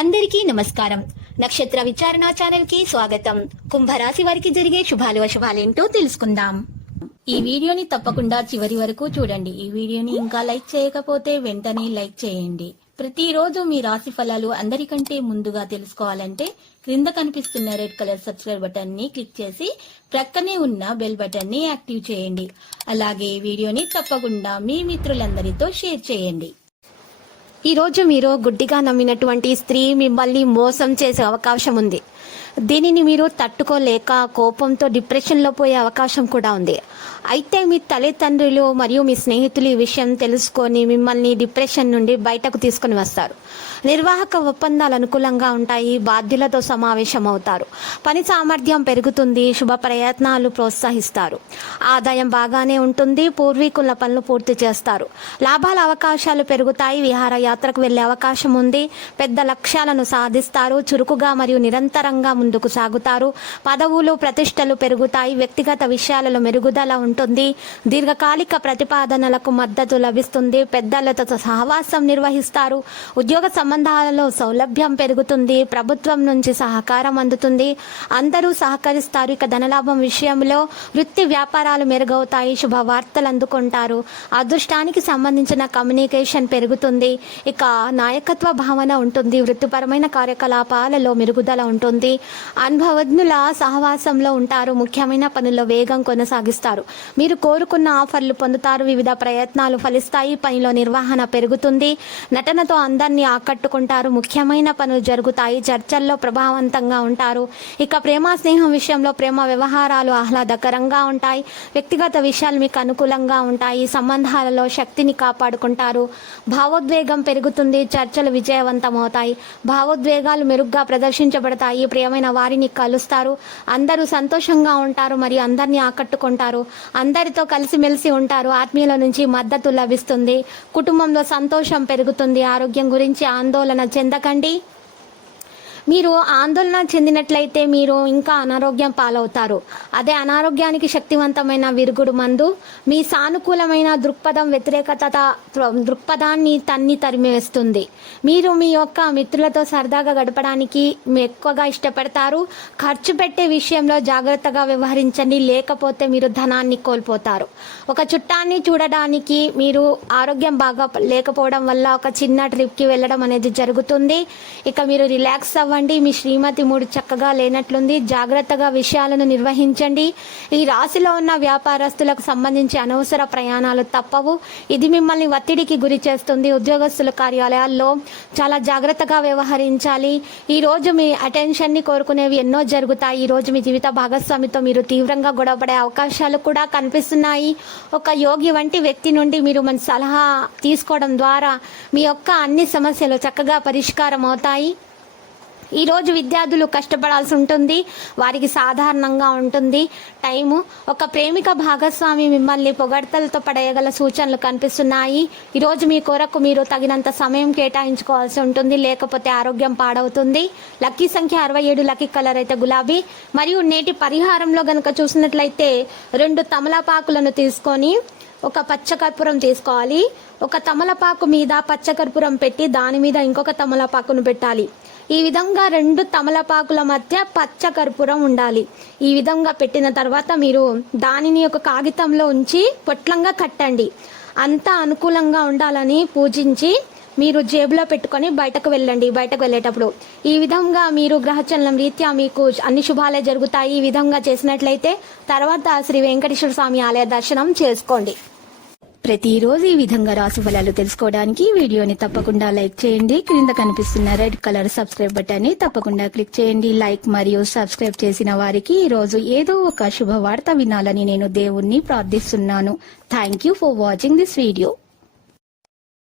అందరికీ నమస్కారం. నక్షత్ర విచారణ ఛానల్ కి స్వాగతం. కుంభరాశి వారికి జరిగే శుభాలు అశుభాలేంటో తెలుసుకుందాం. ఈ వీడియోని తప్పకుండా చివరి వరకు చూడండి. ఈ వీడియోని ఇంకా లైక్ చేయకపోతే వెంటనే లైక్ చేయండి. ప్రతిరోజు మీ రాశి ఫలాలు అందరికంటే ముందుగా తెలుసుకోవాలంటే క్రింద కనిపిస్తున్న రెడ్ కలర్ సబ్స్క్రైబ్ బటన్ ని క్లిక్ చేసి ప్రక్కనే ఉన్న బెల్ బటన్ ని యాక్టివ్ చేయండి. అలాగే ఈ వీడియోని తప్పకుండా మీ మిత్రులందరితో షేర్ చేయండి. ఈ రోజు మీరు గుడ్డిగా నమ్మినటువంటి స్త్రీ మిమ్మల్ని మోసం చేసే అవకాశం ఉంది. దీనిని మీరు తట్టుకోలేక కోపంతో డిప్రెషన్లో పోయే అవకాశం కూడా ఉంది. అయితే మీ తల్లిదండ్రులు మరియు మీ స్నేహితులు ఈ విషయం తెలుసుకొని మిమ్మల్ని డిప్రెషన్ నుండి బయటకు తీసుకుని వస్తారు. నిర్వాహక ఒప్పందాలు అనుకూలంగా ఉంటాయి. బాధ్యులతో సమావేశం అవుతారు. పని సామర్థ్యం పెరుగుతుంది. శుభ ప్రయత్నాలు ప్రోత్సహిస్తారు. ఆదాయం బాగానే ఉంటుంది. పూర్వీకుల పనులు పూర్తి చేస్తారు. లాభాల అవకాశాలు పెరుగుతాయి. విహారయాత్రకు వెళ్లే అవకాశం ఉంది. పెద్ద లక్ష్యాలను సాధిస్తారు. చురుకుగా మరియు నిరంతరంగా ముందుకు సాగుతారు. పదవులు ప్రతిష్టలు పెరుగుతాయి. వ్యక్తిగత విషయాలలో మెరుగుదల ఉంటుంది. దీర్ఘకాలిక ప్రతిపాదనలకు మద్దతు లభిస్తుంది. పెద్దలతో సహవాసం నిర్వహిస్తారు. ఉద్యోగ సంబంధాలలో సౌలభ్యం పెరుగుతుంది. ప్రభుత్వం నుంచి సహకారం అందుతుంది. అందరూ సహకరిస్తారు. ఇక ధనలాభం విషయంలో వృత్తి వ్యాపారాలు మెరుగవుతాయి. శుభవార్తలు అందుకుంటారు. అదృష్టానికి సంబంధించిన కమ్యూనికేషన్ పెరుగుతుంది. ఇక నాయకత్వ భావన ఉంటుంది. వృత్తిపరమైన కార్యకలాపాలలో మెరుగుదల ఉంటుంది. అనుభవజ్ఞుల సహవాసంలో ఉంటారు. ముఖ్యమైన పనుల్లో వేగం కొనసాగిస్తారు. మీరు కోరుకున్న ఆఫర్లు పొందుతారు. వివిధ ప్రయత్నాలు ఫలిస్తాయి. పనిలో నిర్వహణ పెరుగుతుంది. నటనతో అందరినీ ఆకట్టుకుంటారు. ముఖ్యమైన పనులు జరుగుతాయి. చర్చల్లో ప్రభావవంతంగా ఉంటారు. ఇక ప్రేమ స్నేహం విషయంలో ప్రేమ వ్యవహారాలు ఆహ్లాదకరంగా ఉంటాయి. వ్యక్తిగత విషయాలు మీకు అనుకూలంగా ఉంటాయి. సంబంధాలలో శక్తిని కాపాడుకుంటారు. భావోద్వేగం పెరుగుతుంది. చర్చలు విజయవంతమవుతాయి. భావోద్వేగాలు మెరుగ్గా ప్రదర్శించబడతాయి. ప్రియమైన వారిని కలుస్తారు. అందరూ సంతోషంగా ఉంటారు మరియు అందరినీ ఆకట్టుకుంటారు. అందరితో కలిసిమెలిసి ఉంటారు. ఆత్మీయుల నుంచి మద్దతు లభిస్తుంది. కుటుంబంలో సంతోషం పెరుగుతుంది. ఆరోగ్యం గురించి ఆందోళన చెందకండి. మీరు ఆందోళన చెందినట్లయితే మీరు ఇంకా అనారోగ్యం పాలవుతారు. అదే అనారోగ్యానికి శక్తివంతమైన విరుగుడు మందు. మీ సానుకూలమైన దృక్పథం వ్యతిరేకత దృక్పథాన్ని తరిమివేస్తుంది. మీరు మీ యొక్క మిత్రులతో సరదాగా గడపడానికి ఎక్కువగా ఇష్టపడతారు. ఖర్చు పెట్టే విషయంలో జాగ్రత్తగా వ్యవహరించండి, లేకపోతే మీరు ధనాన్ని కోల్పోతారు. ఒక చుట్టాన్ని చూడడానికి మీరు ఆరోగ్యం బాగా లేకపోవడం వల్ల ఒక చిన్న ట్రిప్కి వెళ్ళడం అనేది జరుగుతుంది. ఇక మీరు రిలాక్స్ మీ శ్రీమతి మూడు చక్కగా లేనట్లుంది. జాగ్రత్తగా విషయాలను నిర్వహించండి. ఈ రాశిలో ఉన్న వ్యాపారస్తులకు సంబంధించి అనవసర ప్రయాణాలు తప్పవు. ఇది మిమ్మల్ని ఒత్తిడికి గురి చేస్తుంది. ఉద్యోగస్తుల కార్యాలయాల్లో చాలా జాగ్రత్తగా వ్యవహరించాలి. ఈ రోజు మీ అటెన్షన్ ని కోరుకునేవి ఎన్నో జరుగుతాయి. ఈ రోజు మీ జీవిత భాగస్వామితో మీరు తీవ్రంగా గొడవపడే అవకాశాలు కూడా కనిపిస్తున్నాయి. ఒక యోగి వంటి వ్యక్తి నుండి మీరు మన సలహా తీసుకోవడం ద్వారా మీ యొక్క అన్ని సమస్యలు చక్కగా పరిష్కారం అవుతాయి. ఈ రోజు విద్యార్థులు కష్టపడాల్సి ఉంటుంది. వారికి సాధారణంగా ఉంటుంది టైము. ఒక ప్రేమిక భాగస్వామి మిమ్మల్ని పొగడ్తలతో పడేయగల సూచనలు కనిపిస్తున్నాయి. ఈరోజు మీ కొరకు మీరు తగినంత సమయం కేటాయించుకోవాల్సి ఉంటుంది, లేకపోతే ఆరోగ్యం పాడవుతుంది. లక్కీ సంఖ్య 67, లక్కీ కలర్ అయితే గులాబీ. మరియు నేటి పరిహారంలో గనక చూసినట్లయితే 2 తమలపాకులను తీసుకొని ఒక పచ్చకర్పూరం తీసుకోవాలి. ఒక తమలపాకు మీద పచ్చకర్పూరం పెట్టి దాని మీద ఇంకొక తమలపాకును పెట్టాలి. ఈ విధంగా 2 తమలపాకుల మధ్య పచ్చ కర్పూరం ఉండాలి. ఈ విధంగా పెట్టిన తర్వాత మీరు దానిని ఒక కాగితంలో ఉంచి పొట్లంగా కట్టండి. అంతా అనుకూలంగా ఉండాలని పూజించి మీరు జేబులో పెట్టుకొని బయటకు వెళ్ళండి. బయటకు వెళ్ళేటప్పుడు ఈ విధంగా మీరు గ్రహచలనం రీత్యా మీకు అన్ని శుభాలే జరుగుతాయి. ఈ విధంగా చేసినట్లయితే తర్వాత శ్రీ వెంకటేశ్వర స్వామి ఆలయ దర్శనం చేసుకోండి. ప్రతిరోజు ఈ విధంగా రాశి ఫలాలు తెలుసుకోవడానికి వీడియోని తప్పకుండా లైక్ చేయండి. క్రింద కనిపిస్తున్న రెడ్ కలర్ సబ్స్క్రైబ్ బటన్ ని తప్పకుండా క్లిక్ చేయండి. లైక్ మరియు సబ్స్క్రైబ్ చేసిన వారికి ఈ రోజు ఏదో ఒక శుభవార్త వినాలని నేను దేవుణ్ణి ప్రార్థిస్తున్నాను. Thank you for watching this video.